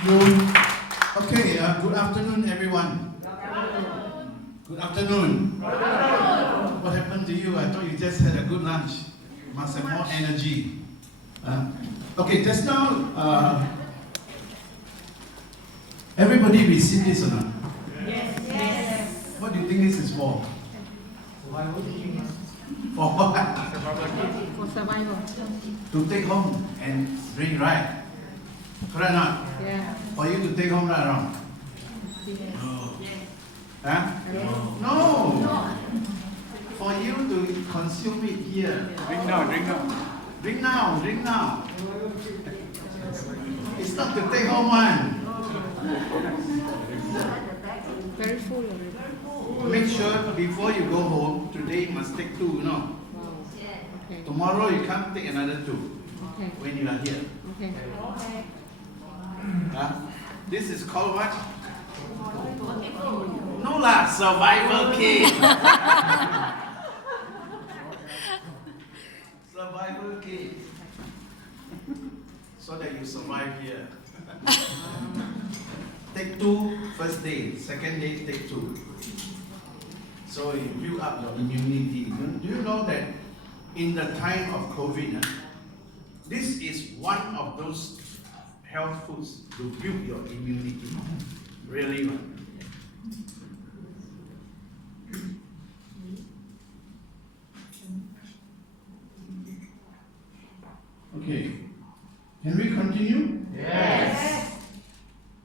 You, okay, good afternoon, everyone. Good afternoon. What happened to you? I thought you just had a good lunch. You must have more energy. Okay, just now, everybody received this or not? Yes. What do you think this is for? For what? For survival. To take home and drink, right? Correct or not? Yeah. For you to take home, right or wrong? Huh? No. For you to consume it here. Drink now, drink now. Drink now, drink now. It's not to take home one. Very full already. Make sure before you go home, today you must take two, you know. Wow. Okay. Tomorrow you can't take another two Okay. when you are here. Okay. Huh? This is called what? No lah, survival kit. Survival kit. So that you survive here. Take two first day, second day take two. So you build up your immunity. Do you know that in the time of COVID, this is one of those health foods to build your immunity. Really one. Okay. Can we continue? Yes.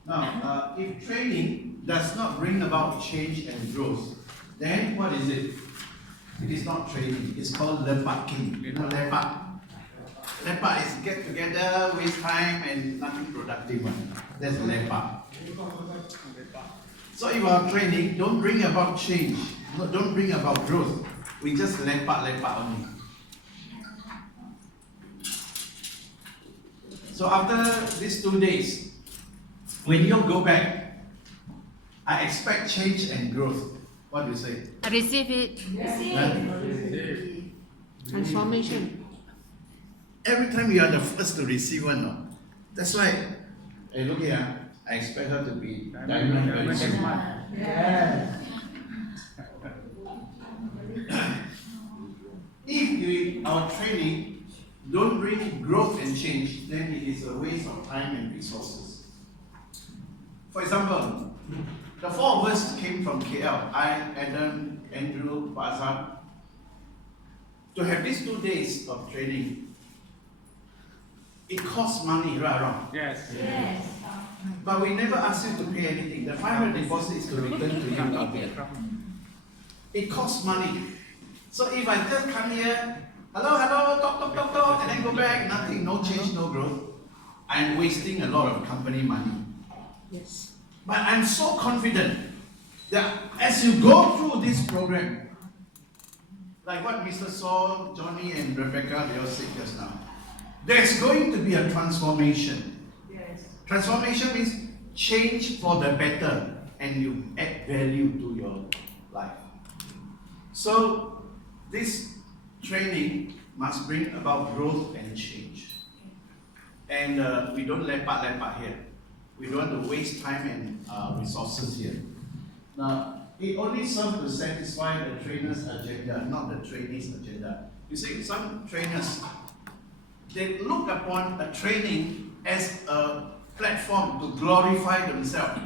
Now, if training does not bring about change and growth, then what is it? It is not training. It's called lepaking. You know lepak? Lepak is get together, waste time, and nothing productive one. That's lepak. So if you are training, don't bring about change. Don't bring about growth. We just lepak only. So after these 2 days, when you go back, I expect change and growth. What do you say? I receive it. Transformation. Every time you are the first to receive one, no? That's why, hey, look here, I expect her to be diamond very soon. If our training don't bring growth and change, then it is a waste of time and resources. For example, the four of us came from KL. I, Adam, Andrew, Bazar. To have these 2 days of training, it costs money, right or wrong? Yes. But we never ask you to pay anything. The 500 deposit is to return to you again. It costs money. So if I just come here, hello, talk, and then go back, nothing, no change, no growth, I'm wasting a lot of company money. Yes. But I'm so confident that as you go through this program, like what Mr. Saul, Johnny, and Rebecca, they all said just now, there's going to be a transformation. Yes. Transformation means change for the better, and you add value to your life. So this training must bring about growth and change. And we don't lepak here. We don't want to waste time and resources here. Now, it only serves to satisfy the trainer's agenda, not the trainee's agenda. You see, some trainers, they look upon a training as a platform to glorify themselves.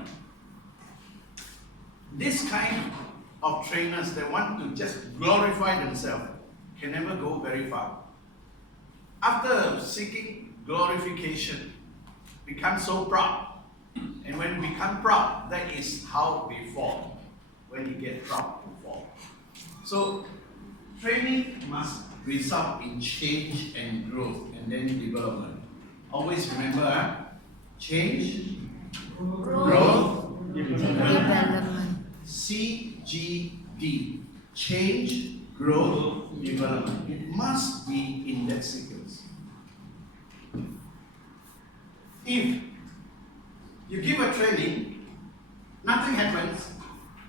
This kind of trainers that want to just glorify themselves can never go very far. After seeking glorification, become so proud. And when we become proud, that is how we fall. When you get proud, you fall. So, training must result in change and growth and then development. Always remember, change, growth, Development. CGD. Change, growth, development. It must be in that sequence. If you give a training, nothing happens,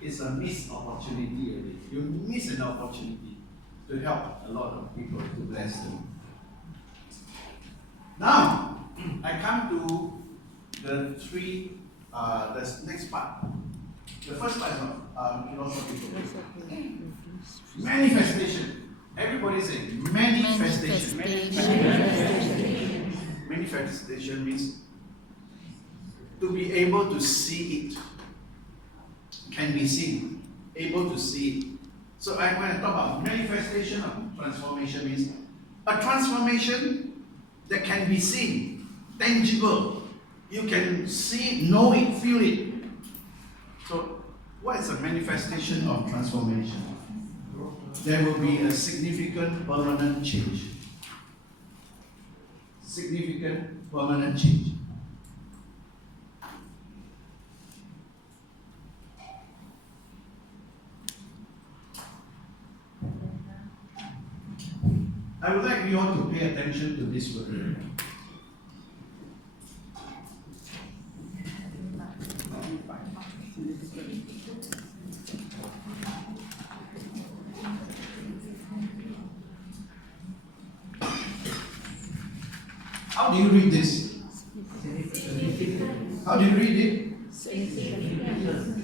it's a missed opportunity already. You miss an opportunity to help a lot of people, to bless them. Now, I come to the three, the next part. The first part is not philosophical. Manifestation. Everybody say manifestation. Manifestation means to be able to see it. Can be seen. Able to see it. So when I talk about manifestation of transformation means a transformation that can be seen, tangible. You can see, know it, feel it. So what is a manifestation of transformation? There will be a significant permanent change. Significant permanent change. I would like you all to pay attention to this word. How do you read this? How do you read it?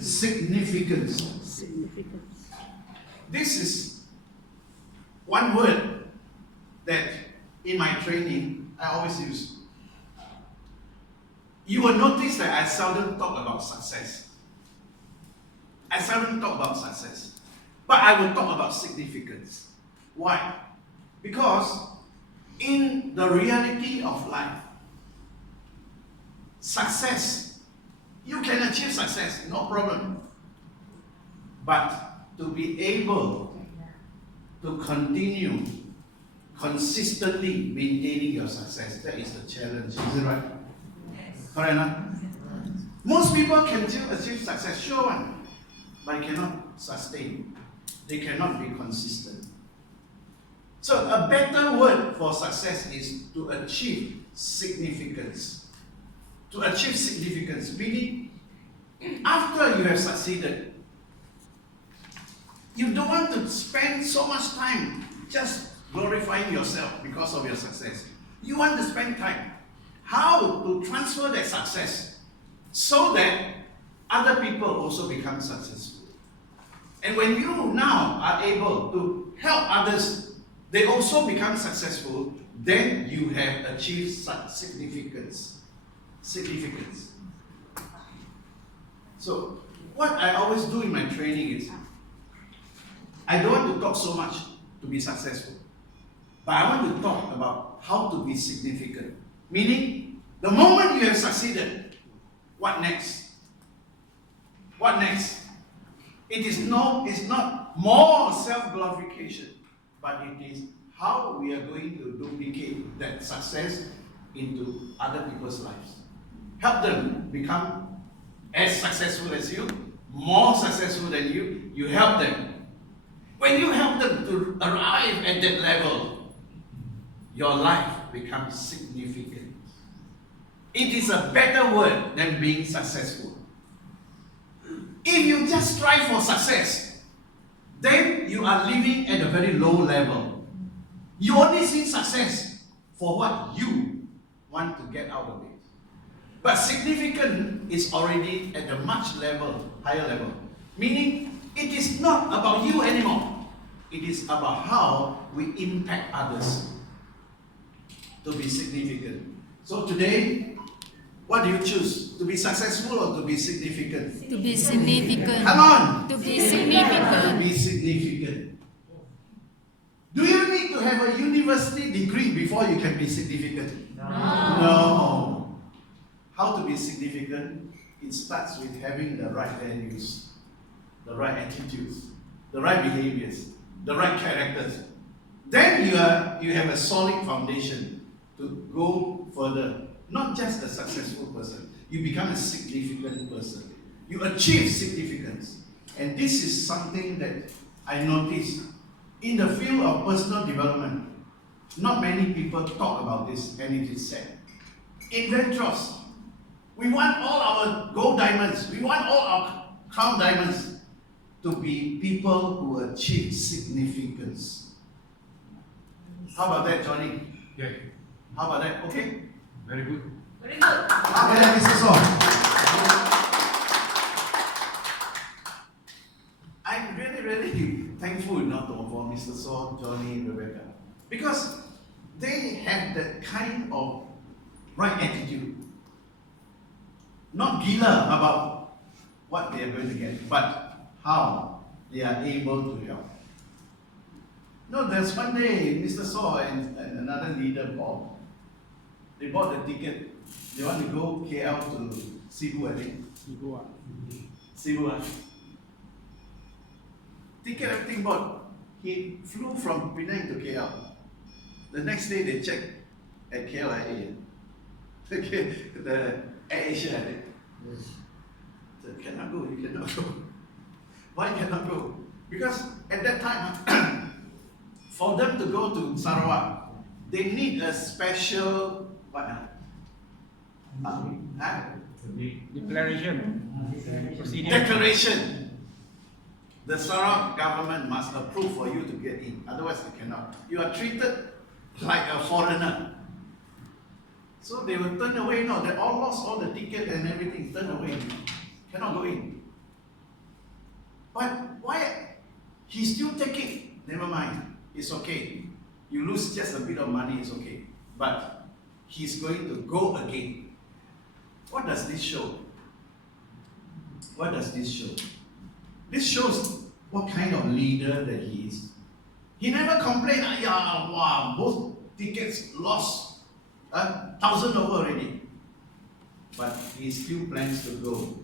Significance. This is one word that in my training I always use. You will notice that I seldom talk about success. I seldom talk about success. But I will talk about significance. Why? Because in the reality of life, success, you can achieve success, no problem. But to be able to continue consistently maintaining your success, that is the challenge. Is it right? Yes. Correct enough? Most people can achieve success, sure one, but they cannot sustain. They cannot be consistent. So a better word for success is to achieve significance. To achieve significance, meaning after you have succeeded, you don't want to spend so much time just glorifying yourself because of your success. You want to spend time. How to transfer that success so that other people also become successful. And when you now are able to help others, they also become successful, then you have achieved significance. Significance. So, what I always do in my training is, I don't want to talk so much to be successful, but I want to talk about how to be significant. Meaning, the moment you have succeeded, what next? What next? It's not more self-glorification, but it is how we are going to duplicate that success into other people's lives. Help them become as successful as you, more successful than you. You help them. When you help them to arrive at that level, your life becomes significant. It is a better word than being successful. If you just strive for success, then you are living at a very low level. You only see success for what you want to get out of it. But significant is already at a much higher level. Meaning, it is not about you anymore. It is about how we impact others to be significant. So today, what do you choose? To be successful or to be significant? To be significant. Come on! To be significant. To be significant. Do you need to have a university degree before you can be significant? No. How to be significant? It starts with having the right values, the right attitudes, the right behaviors, the right characters. Then you have a solid foundation to go further. Not just a successful person. You become a significant person. You achieve significance. And this is something that I noticed in the field of personal development. Not many people talk about this, and it is sad. In Ventros, we want all our gold diamonds, we want all our crown diamonds to be people who achieve significance. How about that, Johnny? Yeah, How about that? Okay? very good. Very good. Okay, Mr. Song. I'm really, really thankful for Mr. Saw, Johnny, Rebecca, because they have that kind of right attitude. Not gila about what they are going to get, but how they are able to help. No, there's one day Mr. Saw and another leader bought. They bought the ticket. They want to go KL to Cebu, I think. Cebu. Ticket, everything bought. He flew from Penang to KL. The next day they checked at KLIA. The Air Asia, I think. Said, cannot go, you cannot go. Why cannot go? Because at that time, for them to go to Sarawak, they need a special declaration. The Sarawak government must approve for you to get in, otherwise you cannot. You are treated like a foreigner. So they will turn away. No, they all lost all the ticket and everything, turn away. Cannot go in. But why? He still take it. Never mind. It's okay. You lose just a bit of money, it's okay. But he's going to go again. What does this show? What does this show? This shows what kind of leader that he is. He never complained, wow, both tickets lost. 1,000 over already. But he still plans to go.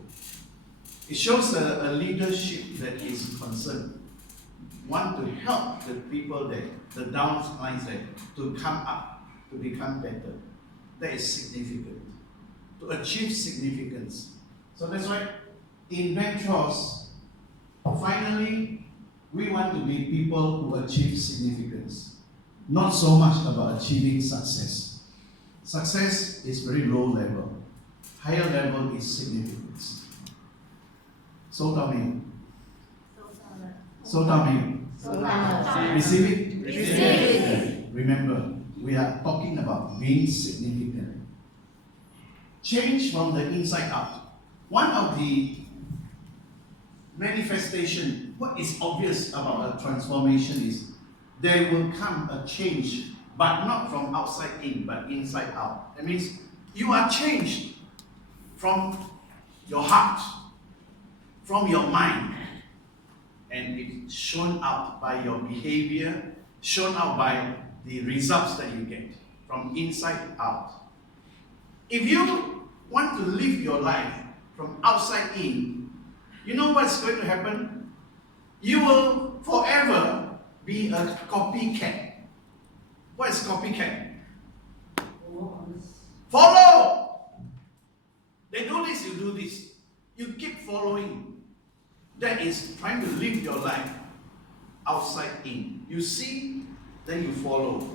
It shows a leadership that is concerned. Want to help the people there, the downlines there, to come up, to become better. That is significant. To achieve significance. So that's why in Ventros, finally, we want to be people who achieve significance. Not so much about achieving success. Success is very low level. Higher level is significance. So tell me. So tell me. Receive it? Receive it. Remember, we are talking about being significant. Change from the inside out. One of the manifestation, what is obvious about a transformation is there will come a change, but not from outside in, but inside out. That means you are changed from your heart, from your mind, and it's shown out by your behavior, shown out by the results that you get from inside out. If you want to live your life from outside in, you know what's going to happen? You will forever be a copycat. What is copycat? Follow! They do this, you do this. You keep following. That is trying to live your life outside in. You see, then you follow.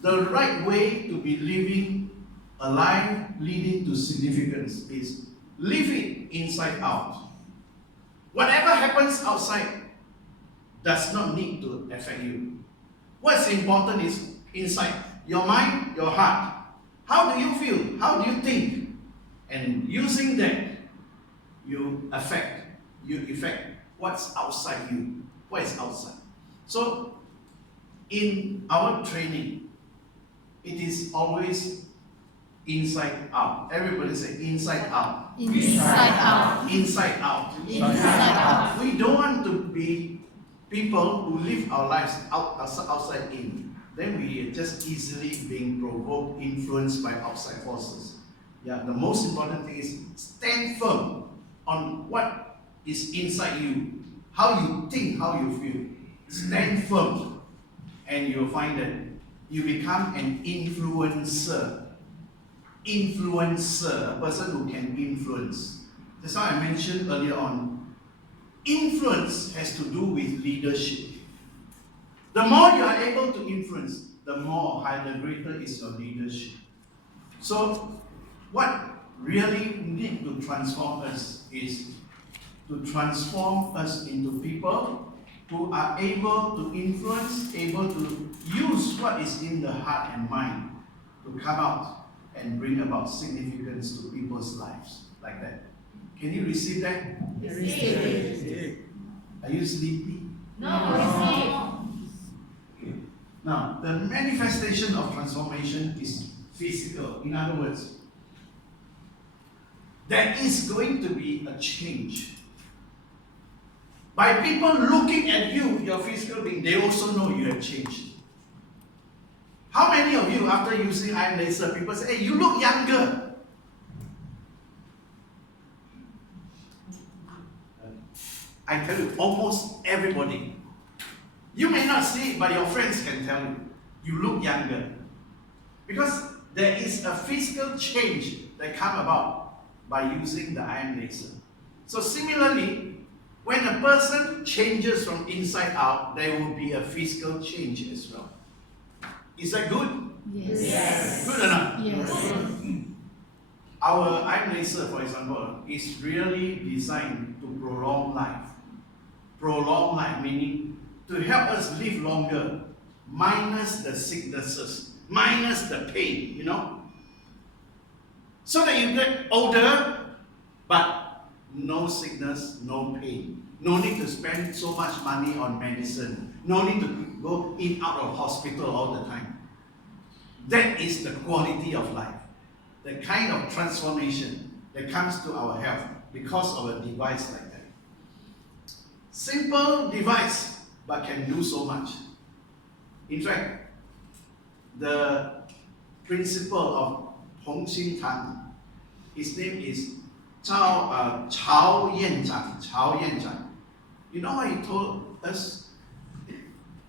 The right way to be living a life leading to significance is live it inside out. Whatever happens outside does not need to affect you. What's important is inside. Your mind, your heart. How do you feel? How do you think? And using that, you affect what's outside you. What is outside? So, in our training, it is always inside out. Everybody say inside out. Inside out. Inside out. Inside out. We don't want to be people who live our lives outside in. Then we are just easily being provoked, influenced by outside forces. Yeah, the most important thing is stand firm on what is inside you, how you think, how you feel. Stand firm, and you'll find that you become an influencer. Influencer, a person who can influence. That's why I mentioned earlier on. Influence has to do with leadership. The more you are able to influence, the greater is your leadership. So, what really needs to transform us is to transform us into people who are able to influence, able to use what is in the heart and mind to come out and bring about significance to people's lives. Like that. Can you receive that? Receive. Are you sleepy? No. Now, the manifestation of transformation is physical. In other words, there is going to be a change. By people looking at you, your physical being, they also know you have changed. How many of you, after using iron laser, people say, hey, you look younger? I tell you, almost everybody. You may not see it, but your friends can tell you, you look younger. Because there is a physical change that comes about by using the iron laser. So similarly, when a person changes from inside out, there will be a physical change as well. Is that good? Yes. Good or not? Yes. Our iron laser, for example, is really designed to prolong life. Prolong life meaning to help us live longer, minus the sicknesses, minus the pain, you know. So that you get older, but no sickness, no pain. No need to spend so much money on medicine. No need to go in out of hospital all the time. That is the quality of life. The kind of transformation that comes to our health because of a device like that. Simple device, but can do so much. In fact, the principal of Hong Xin Tan, his name is Chao Yanzhang. You know what he told us?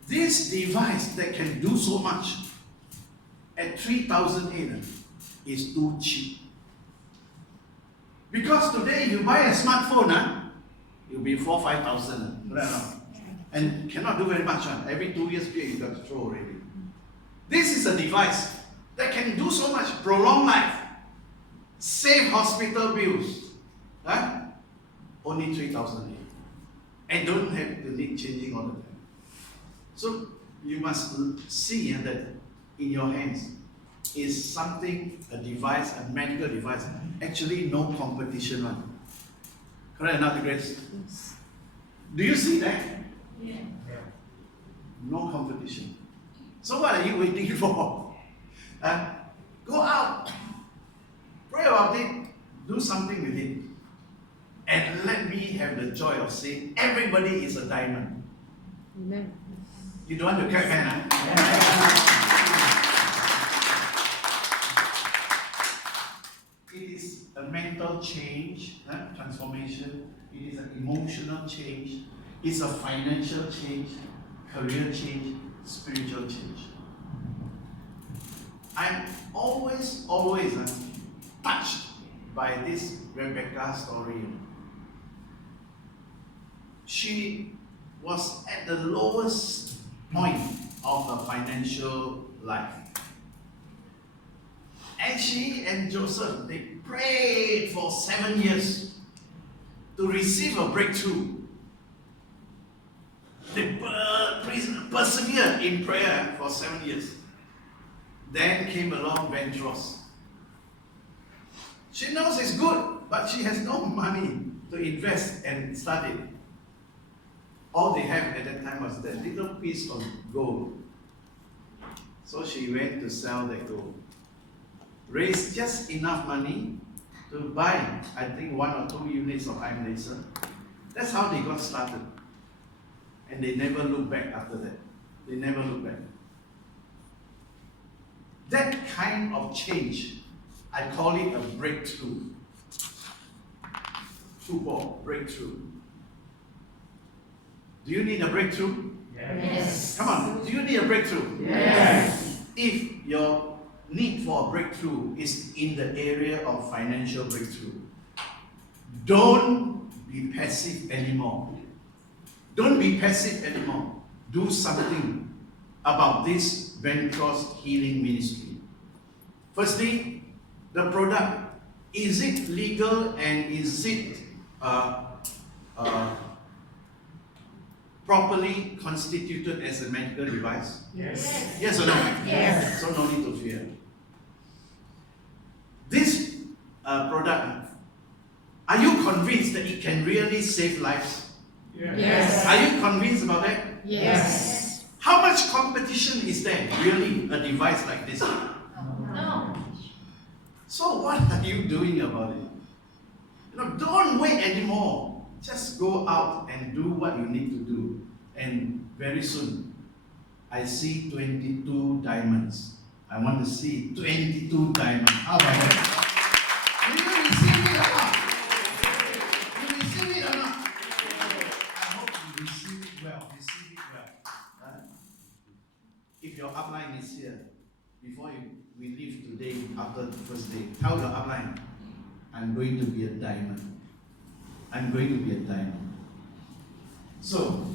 This device that can do so much at 3,008 is too cheap. Because today if you buy a smartphone, it will be 4,000-5,000. And cannot do very much. Every 2 years you got to throw already. This is a device that can do so much, prolong life, save hospital bills. Only 3,008. And don't have to need changing all the time. So you must see that in your hands is something, a device, a medical device, actually no competition one. Correct or not, Grace? Yes. Do you see that? Yeah. No competition. So what are you waiting for? Go out, pray about it, do something with it, and let me have the joy of saying everybody is a diamond. Amen. You don't want to clap hand? It is a mental change, transformation. It is an emotional change. It's a financial change, career change, spiritual change. I'm always touched by this Rebecca story. She was at the lowest point of her financial life. And she and Joseph, they prayed for 7 years to receive a breakthrough. They persevered in prayer for 7 years. Then came along Ventros. She knows it's good, but she has no money to invest and study. All they have at that time was that little piece of gold. So she went to sell that gold. Raised just enough money to buy, I think, 1 or 2 units of iron laser. That's how they got started. And they never looked back after that. They never looked back. That kind of change, I call it a breakthrough. Breakthrough. Do you need a breakthrough? Yes. Come on, do you need a breakthrough? Yes. If your need for a breakthrough is in the area of financial breakthrough, don't be passive anymore. Don't be passive anymore. Do something about this Ventros healing ministry. Firstly, the product. Is it legal and is it properly constituted as a medical device? Yes. Yes or no? Yes. So no need to fear. product, are you convinced that it can really save lives? Yes. Are you convinced about that? Yes. How much competition is there really a device like this? No. So what are you doing about it? Don't wait anymore. Just go out and do what you need to do. And very soon, I see 22 diamonds. I want to see 22 diamonds. How about that? Will you receive it or not? You receive it or not? I hope you receive it well. Receive it well. If your upline is here, before we leave today, after the first day, tell your upline, I'm going to be a diamond. I'm going to be a diamond. So,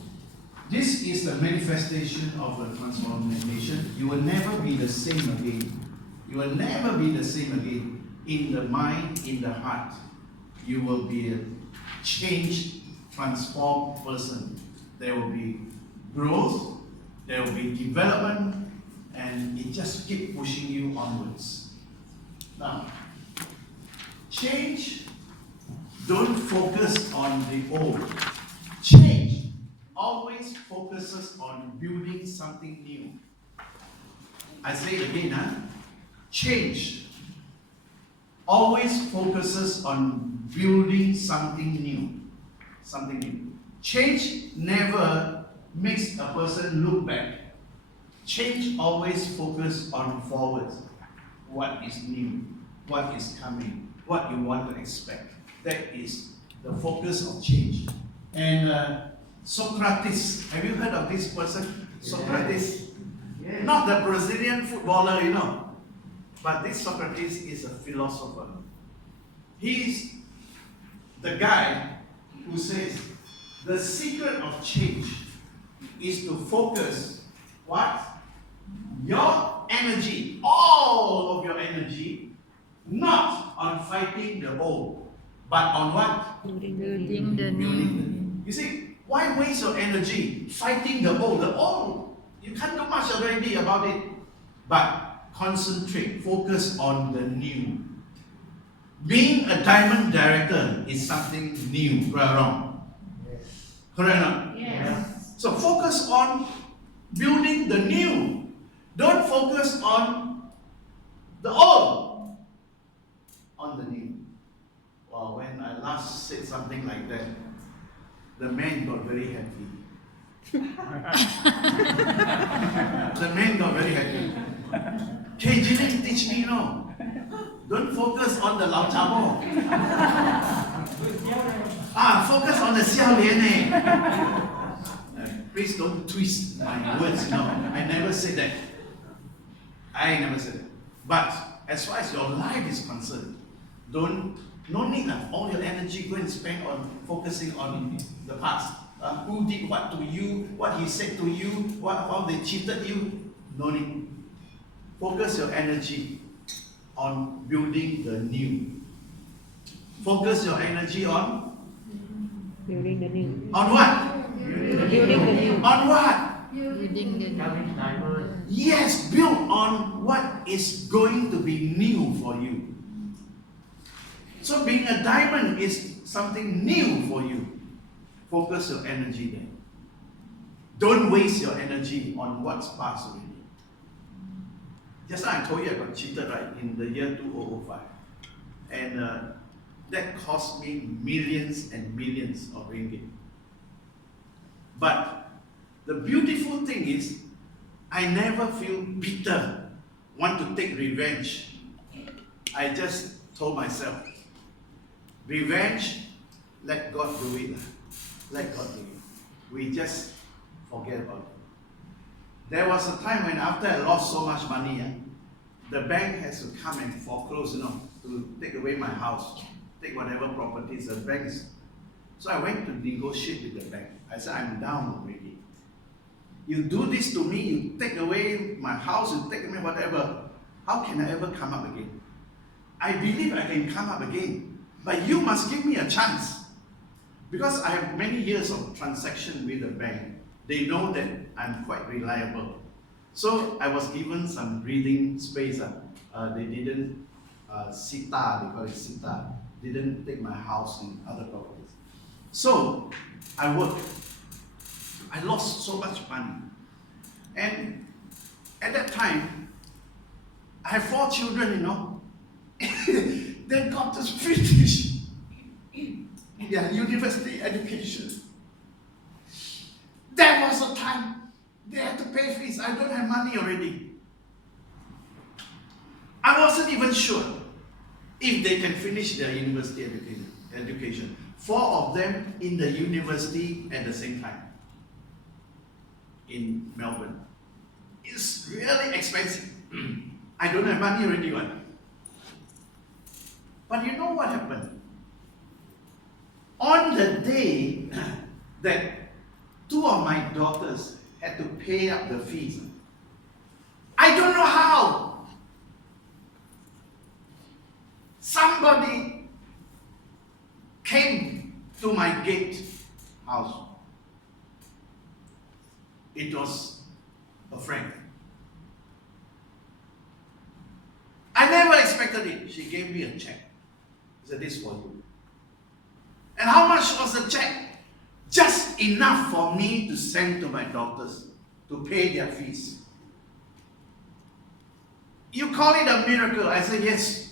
this is the manifestation of a transformation. You will never be the same again. You will never be the same again. In the mind, in the heart, you will be a changed, transformed person. There will be growth, there will be development, and it just keeps pushing you onwards. Now, change, don't focus on the old. Change always focuses on building something new. I say it again, change always focuses on building something new. Something new. Change never makes a person look back. Change always focuses on forward. What is new? What is coming? What you want to expect. That is the focus of change. And Socrates, have you heard of this person? Socrates? Yes. Not the Brazilian footballer, but this Socrates is a philosopher. He's the guy who says the secret of change is to focus what? Your energy, all of your energy, not on fighting the old, but on what? Building the Building the. You see, why waste your energy fighting the old? The old, you can't do much already about it. But concentrate, focus on the new. Being a diamond director is something new, right or wrong? Yes. Correct or not? Yes. So focus on building the new. Don't focus on the old, on the new. Well, when I last said something like that, the man got very happy. The man got very happy. KJ teach me, don't focus on the lao chabo. Focus on the xiao lian. Please don't twist my words, I never said that. I never said that. But as far as your life is concerned, no need all your energy go and spend on focusing on the past. Who did what to you, what he said to you, how they cheated you. No need. Focus your energy on building the new. Focus your energy on building the new. on what? Building the new. On what? Building the new. Becoming diamond. Yes, build on what is going to be new for you. So being a diamond is something new for you. Focus your energy there. Don't waste your energy on what's past already. Just now I told you I got cheated, right, in the year 2005. And that cost me millions and millions of ringgit. But the beautiful thing is, I never feel bitter, want to take revenge. I just told myself, revenge, let God do it. Let God do it. We just forget about it. There was a time when after I lost so much money, the bank has to come and foreclose, to take away my house, take whatever properties the banks. So I went to negotiate with the bank. I said, I'm down already. You do this to me, you take away my house, you take away whatever. How can I ever come up again? I believe I can come up again, but you must give me a chance. Because I have many years of transaction with the bank, they know that I'm quite reliable. So I was given some breathing space. They didn't Sita, they call it Sita, didn't take my house and other properties. So I worked. I lost so much money. And at that time, I have 4 children, you know. They got to finish their university education. There was a time they had to pay fees. I don't have money already. I wasn't even sure if they can finish their university education. 4 of them in the university at the same time in Melbourne. It's really expensive. I don't have money already, one. But you know what happened? On the day that 2 of my daughters had to pay up the fees, I don't know how. Somebody came to my gate house. It was a friend. I never expected it. She gave me a check. She said, "This for you." And how much was the check? Just enough for me to send to my daughters to pay their fees. You call it a miracle? I said yes.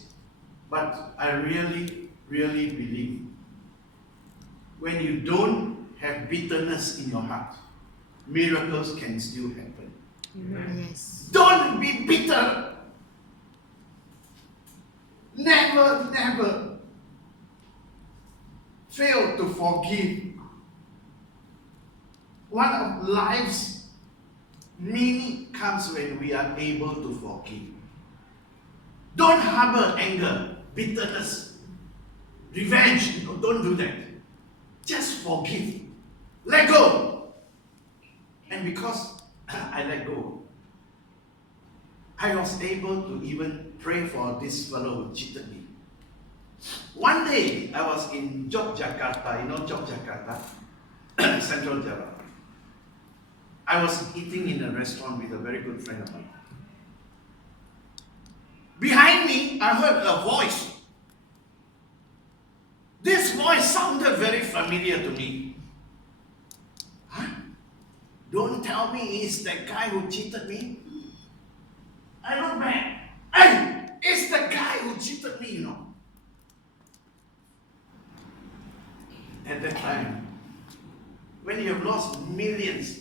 But I really, really believe when you don't have bitterness in your heart, miracles can still happen. Yes. Don't be bitter. Never, never fail to forgive. One of life's meaning comes when we are able to forgive. Don't harbor anger, bitterness, revenge. Don't do that. Just forgive. Let go. And because I let go, I was able to even pray for this fellow who cheated me. One day, I was in Yogyakarta, you know Yogyakarta, Central Java. I was eating in a restaurant with a very good friend of mine. Behind me, I heard a voice. This voice sounded very familiar to me. Huh? Don't tell me it's the guy who cheated me. I look back. Hey, it's the guy who cheated me, you know. At that time, when you have lost millions,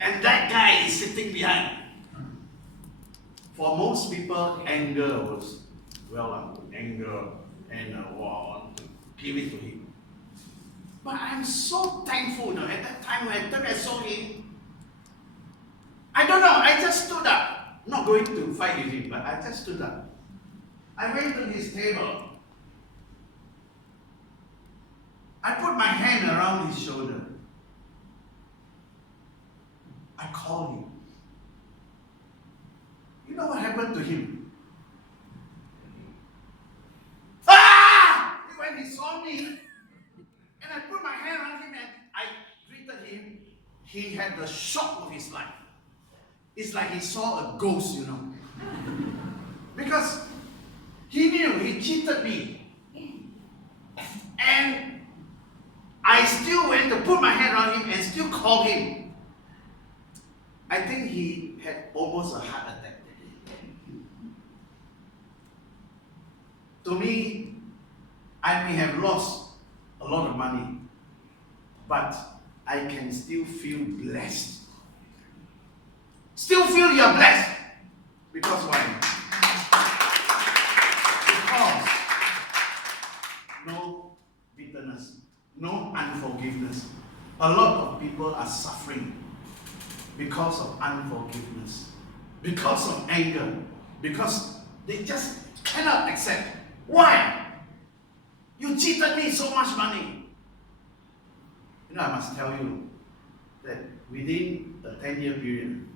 and that guy is sitting behind, for most people, anger was, anger and wow, to give it to him. But I'm so thankful, you know, at that time when I saw him, I don't know, I just stood up. Not going to fight with him, but I just stood up. I went to his table. I put my hand around his shoulder. I called him. You know what happened to him? Ah! When he saw me, and I put my hand around him and I greeted him, he had the shock of his life. It's like he saw a ghost, you know. Because he knew he cheated me. And I still went to put my hand around him and still called him. I think he had almost a heart attack. To me, I may have lost a lot of money, but I can still feel blessed. Still feel you're blessed. Because why? Because no bitterness, no unforgiveness. A lot of people are suffering because of unforgiveness, because of anger, because they just cannot accept. Why? You cheated me so much money. You know, I must tell you that within a 10-year period,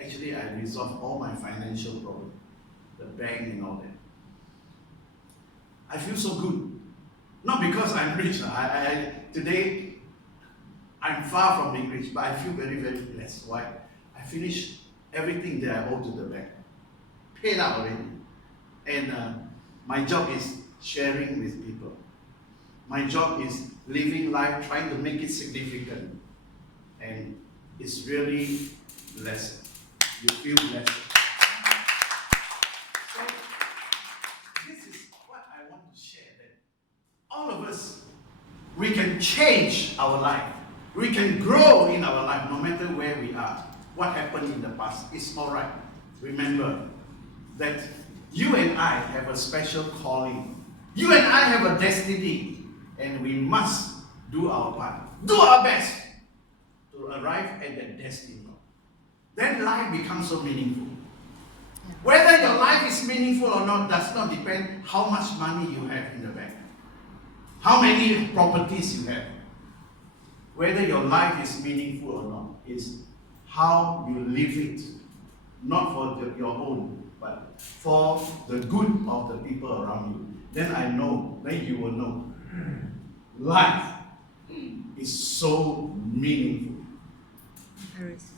actually I resolved all my financial problems, the bank and all that. I feel so good. Not because I'm rich. Today, I'm far from being rich, but I feel very, very blessed. Why? I finished everything that I owe to the bank. Paid out already. And My job is sharing with people. My job is living life, trying to make it significant. And it's really blessed. You feel blessed. So, this is what I want to share, that all of us, we can change our life. We can grow in our life no matter where we are. What happened in the past is all right. Remember that you and I have a special calling. You and I have a destiny, and we must do our part. Do our best to arrive at that destiny. Then life becomes so meaningful. Whether your life is meaningful or not does not depend how much money you have in the bank, how many properties you have. Whether your life is meaningful or not is how you live it, not for your own, but for the good of the people around you. Then you will know. Life is so meaningful.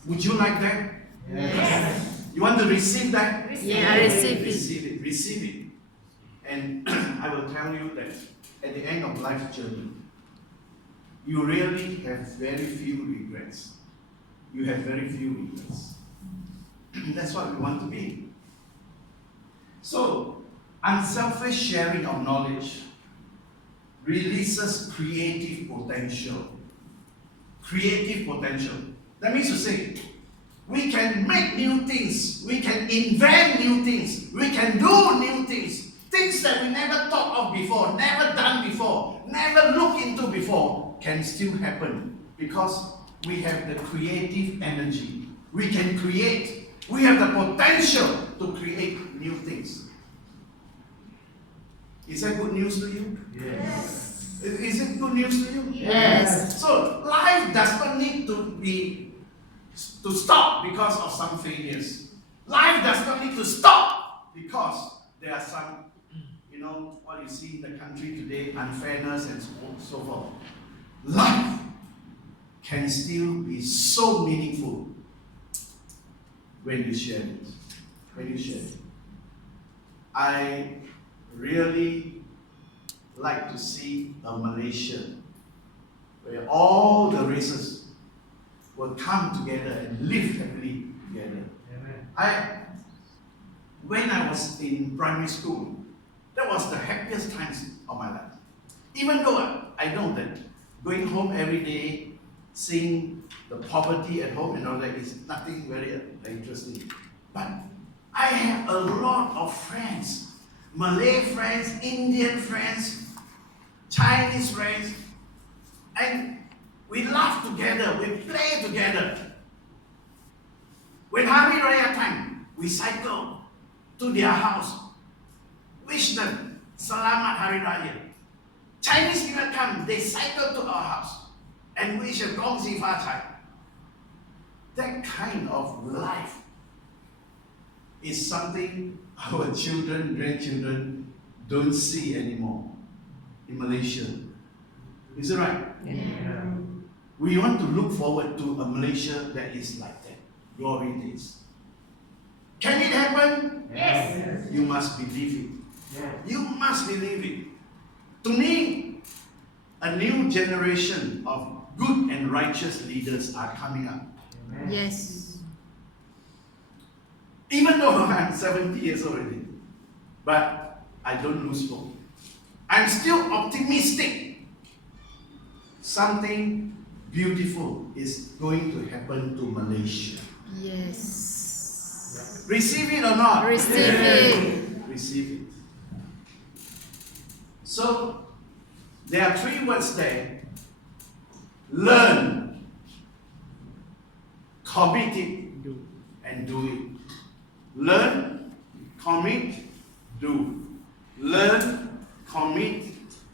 Would you like that? Yes. You want to receive that? Yeah, I receive it. Receive it. Receive it. And I will tell you that at the end of life's journey, you really have very few regrets. You have very few regrets. That's what we want to be. So, unselfish sharing of knowledge releases creative potential. Creative potential. That means to say, we can make new things, we can invent new things, we can do new things, things that we never thought of before, never done before, never looked into before, can still happen because we have the creative energy. We can create. We have the potential to create new things. Is that good news to you? Yes. Is it good news to you? Yes. So life does not need to stop because of some failures. Life does not need to stop because there are some, what you see in the country today, unfairness and so forth. Life can still be so meaningful when you share it. When you share it. I really like to see a Malaysia where all the races will come together and live happily together. Amen. When I was in primary school, that was the happiest times of my life. Even though I know that going home every day, seeing the poverty at home and all that is nothing very interesting. But I have a lot of friends, Malay friends, Indian friends, Chinese friends, and we laugh together, we play together. When Hari Raya time, we cycle to their house, wish them Selamat Hari Raya. Chinese people come, they cycle to our house and wish a Gong Xi Fa Cai. That kind of life is something our children, grandchildren don't see anymore in Malaysia. Is it right? Yeah. We want to look forward to a Malaysia that is like that. Glory days. Can it happen? Yes. You must believe it. Yes. You must believe it. To me, a new generation of good and righteous leaders are coming up. Amen. Yes. Even though I'm 70 years already, but I don't lose hope. I'm still optimistic. Something beautiful is going to happen to Malaysia. Yes. Receive it or not? Receive it. Receive it. So, there are 3 words there. Learn, commit it, and do it. Learn, commit, do. Learn, commit,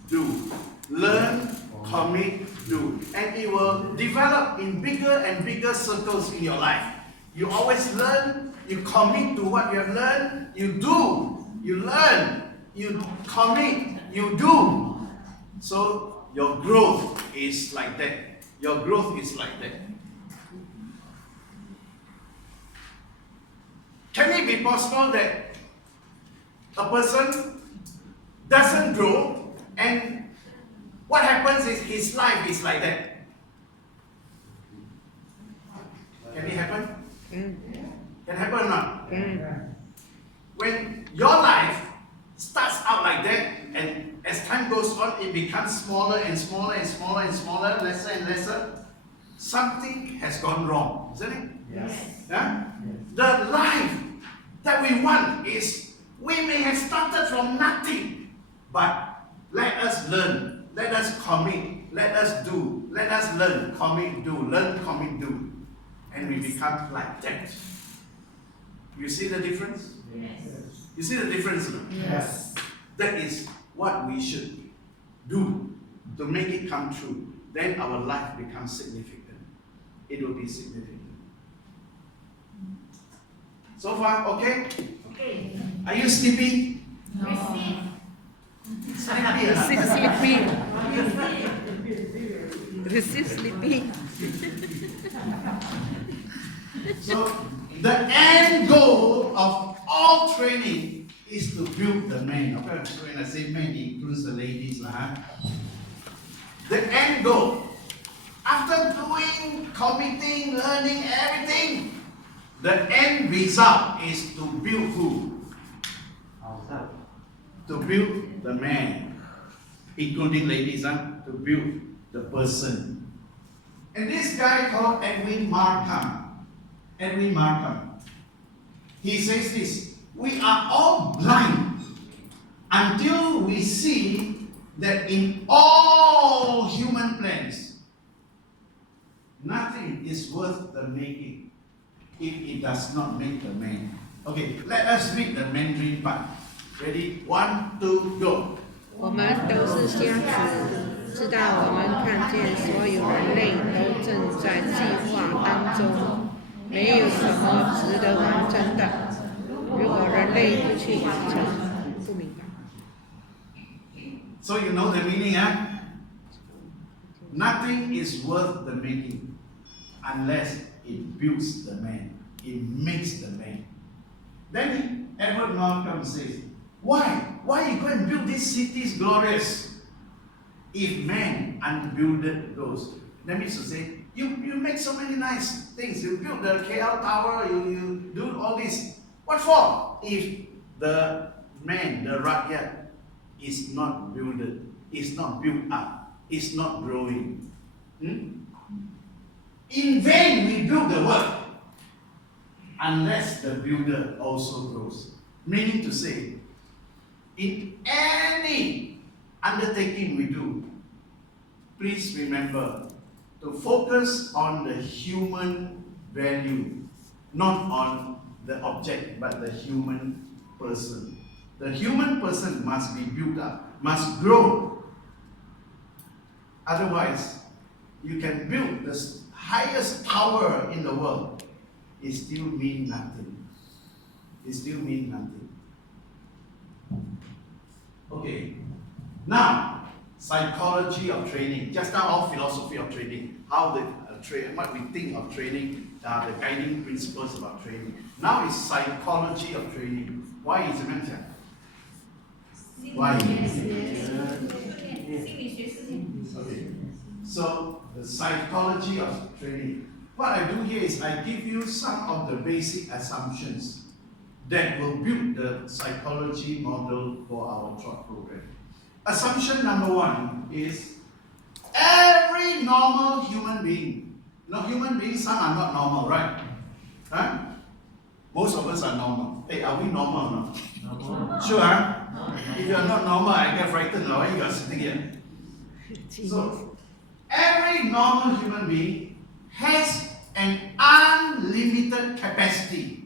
do. Learn, commit, do. And it will develop in bigger and bigger circles in your life. You always learn, you commit to what you have learned, you do, you learn, you commit, you do. So your growth is like that. Your growth is like that. Can it be possible that a person doesn't grow, and what happens is his life is like that. Can it happen? Can happen or not? When your life starts out like that, and as time goes on, it becomes smaller and smaller and smaller and smaller, lesser and lesser, something has gone wrong, isn't it? Yes. Yeah? The life that we want is, we may have started from nothing, but let us learn, let us commit, let us do, let us learn, commit, do, learn, commit, do, and we become like that. You see the difference? You see the difference? Yes. That is what we should do to make it come true. Then our life becomes significant. It will be significant. So far, okay? Okay. Are you sleepy? Receive. Sleepy or not? Receive sleepy. So, the end goal of all training is to build the man. Okay, so when I say man, it includes the ladies. The end goal, after doing, committing, learning, everything, the end result is to build who? Ourselves. To build the man, including ladies, to build the person. And this guy called Edwin Markham, he says this: we are all blind until we see that in all human plans, nothing is worth the making if it does not make the man. Okay, let us read the Mandarin part. Ready? 1, 2, go. 我们都是瞎子，直到我们看见所有人类都正在计划当中，没有什么值得完成的。如果人类不去完成，不明白。So you know the meaning, huh? Nothing is worth the making unless it builds the man, it makes the man. Then Edward Malcolm says, why? Why you go and build these cities glorious if man unbuilded goes? That means to say, you make so many nice things. You build the KL Tower, you do all this. What for? If the man, the rakyat, is not builded, is not built up, is not growing. In vain we build the work unless the builder also grows. Meaning to say, in any undertaking we do, please remember to focus on the human value, not on the object, but the human person. The human person must be built up, must grow. Otherwise, you can build the highest tower in the world, it still means nothing. It still means nothing. Okay, now psychology of training. Just now, all philosophy of training, how the what we think of training, the guiding principles about training. Now is psychology of training. Why is it mentioned? Why? Okay. So the psychology of training. What I do here is I give you some of the basic assumptions that will build the psychology model for our TROT program. Assumption number 1 is every normal human being. Human beings, some are not normal, right? Huh? Most of us are normal. Hey, are we normal or not? No. Sure, huh? If you are not normal, I get frightened. Why you are sitting here? So, every normal human being has an unlimited capacity.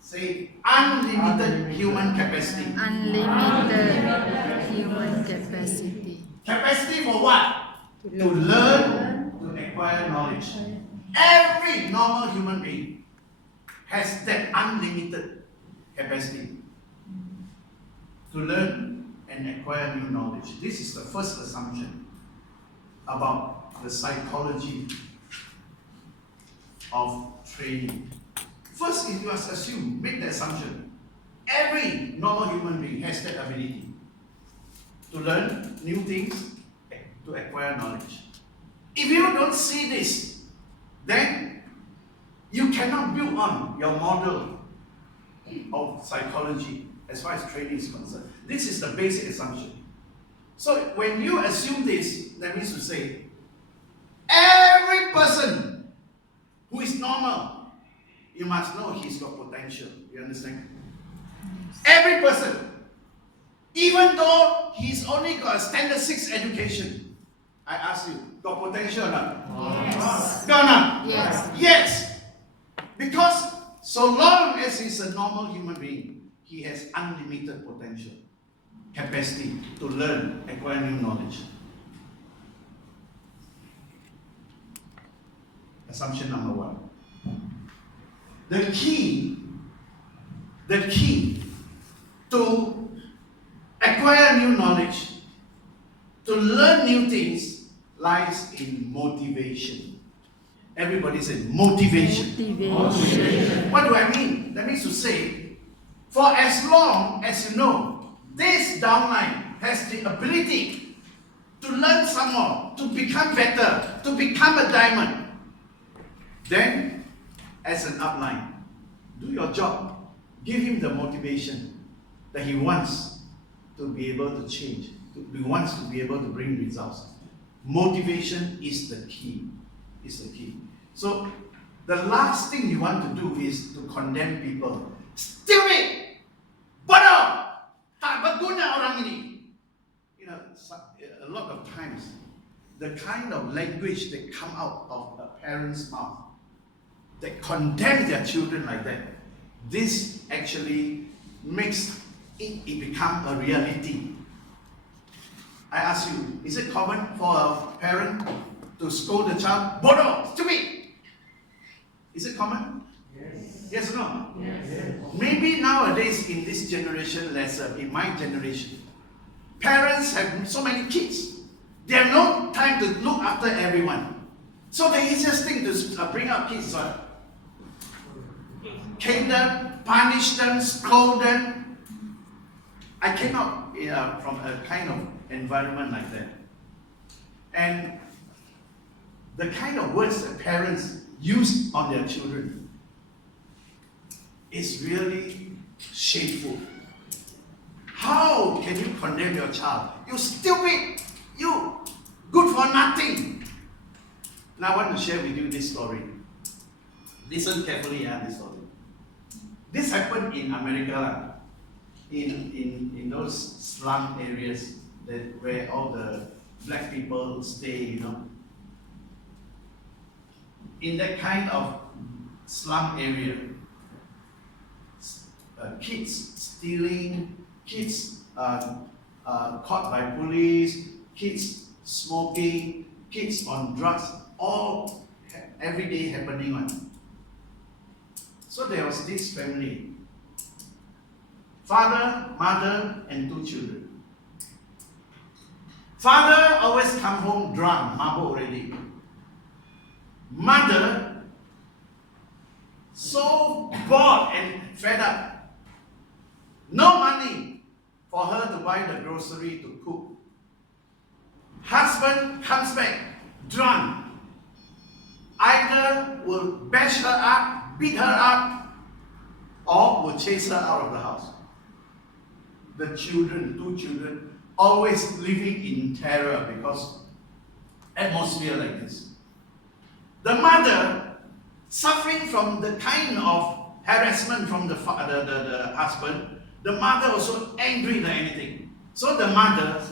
Say, unlimited human capacity. Unlimited human capacity. Capacity for what? To learn, to acquire knowledge. Every normal human being has that unlimited capacity to learn and acquire new knowledge. This is the first assumption about the psychology of training. First, you must assume, make the assumption, every normal human being has that ability. to learn new things, to acquire knowledge. If you don't see this, then you cannot build on your model of psychology as far as training is concerned. This is the basic assumption. So when you assume this, that means to say, every person who is normal, you must know he's got potential. You understand? Every person, even though he's only got a standard 6 education, I ask you, got potential or not? Yes. Got or not? Yes. Yes. Because so long as he's a normal human being, he has unlimited potential, capacity to learn, acquire new knowledge. Assumption number 1. The key to acquire new knowledge, to learn new things, lies in motivation. Everybody say motivation. Motivation. What do I mean? That means to say, for as long as you know this downline has the ability to learn some more, to become better, to become a diamond, then as an upline, do your job. Give him the motivation that he wants to be able to change, he wants to be able to bring results. Motivation is the key. So the last thing you want to do is to condemn people. Stupid! Bodoh! Tak berguna orang ini. You know, a lot of times, the kind of language that come out of a parent's mouth, that condemn their children like that, this actually makes it become a reality. I ask you, is it common for a parent to scold the child, bodoh, stupid? Is it common? Yes. Yes or no? Yes. Maybe nowadays in this generation lesser, in my generation, parents have so many kids. They have no time to look after everyone. So the easiest thing to bring up kids is what? Cane them, punish them, scold them. I came up from a kind of environment like that. And the kind of words that parents use on their children is really shameful. How can you condemn your child? You stupid! You good for nothing! Now I want to share with you this story. Listen carefully, this story. This happened in America, in those slum areas where all the black people stay, you know. In that kind of slum area, kids stealing, kids caught by police, kids smoking, kids on drugs, all every day happening one. So there was this family, father, mother, and 2 children. Father always come home drunk, mabo already. Mother, so bored and fed up. No money for her to buy the grocery to cook. Husband comes back drunk. Either will bash her up, beat her up, or will chase her out of the house. The children, 2 children, always living in terror because atmosphere like this. The mother, suffering from the kind of harassment from the husband, the mother also angry than anything. So the mother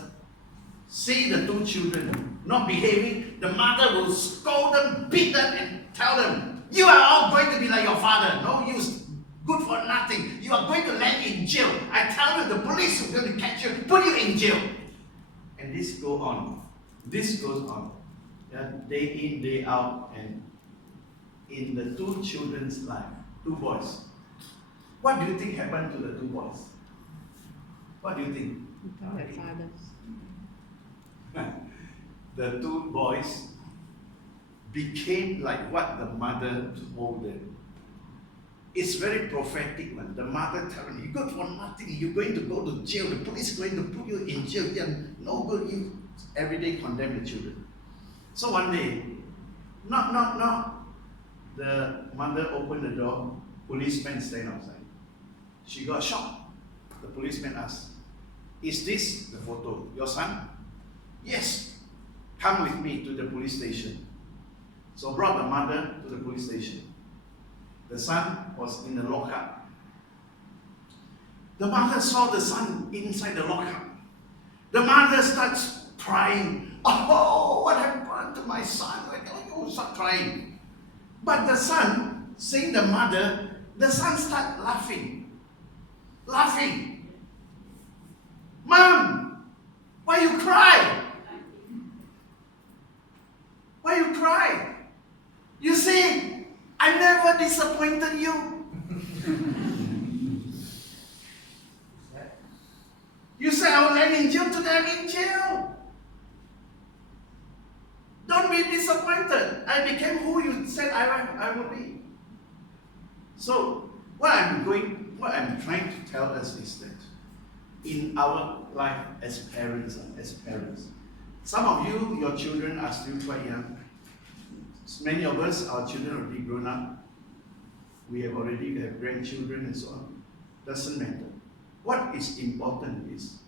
see the 2 children not behaving, the mother will scold them, beat them, and tell them, you are all going to be like your father, no use, good for nothing. You are going to land in jail. I tell you, the police are going to catch you, put you in jail. And this goes on. This goes on. Yeah, day in, day out, and in the 2 children's life, 2 boys. What do you think happened to the 2 boys? What do you think? The 2 boys became like what the mother told them. It's very prophetic one. The mother telling you, good for nothing, you're going to go to jail, the police is going to put you in jail, you're no good, you every day condemn the children. So one day, knock. The mother opened the door, policeman stand outside. She got shocked. The policeman asked, is this the photo, your son? Yes. Come with me to the police station. So brought the mother to the police station. The son was in the lockup. The mother saw the son inside the lockup. The mother starts crying. Oh, what happened to my son? Oh, start crying. But the son, seeing the mother, the son start laughing. Mom, why you cry? Why you cry? You see, I never disappointed you. You say I was in jail, today I'm in jail. Don't be disappointed. I became who you said I will be. So what I'm trying to tell us is that in our life as parents, some of you, your children are still quite young. Many of us, our children are already grown up. We already have grandchildren and so on. Doesn't matter. What is important is,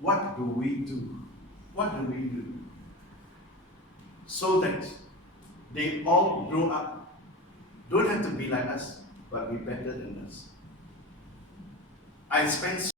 what do we do? What do we do? So that they all grow up. Don't have to be like us, but be better than us. I spent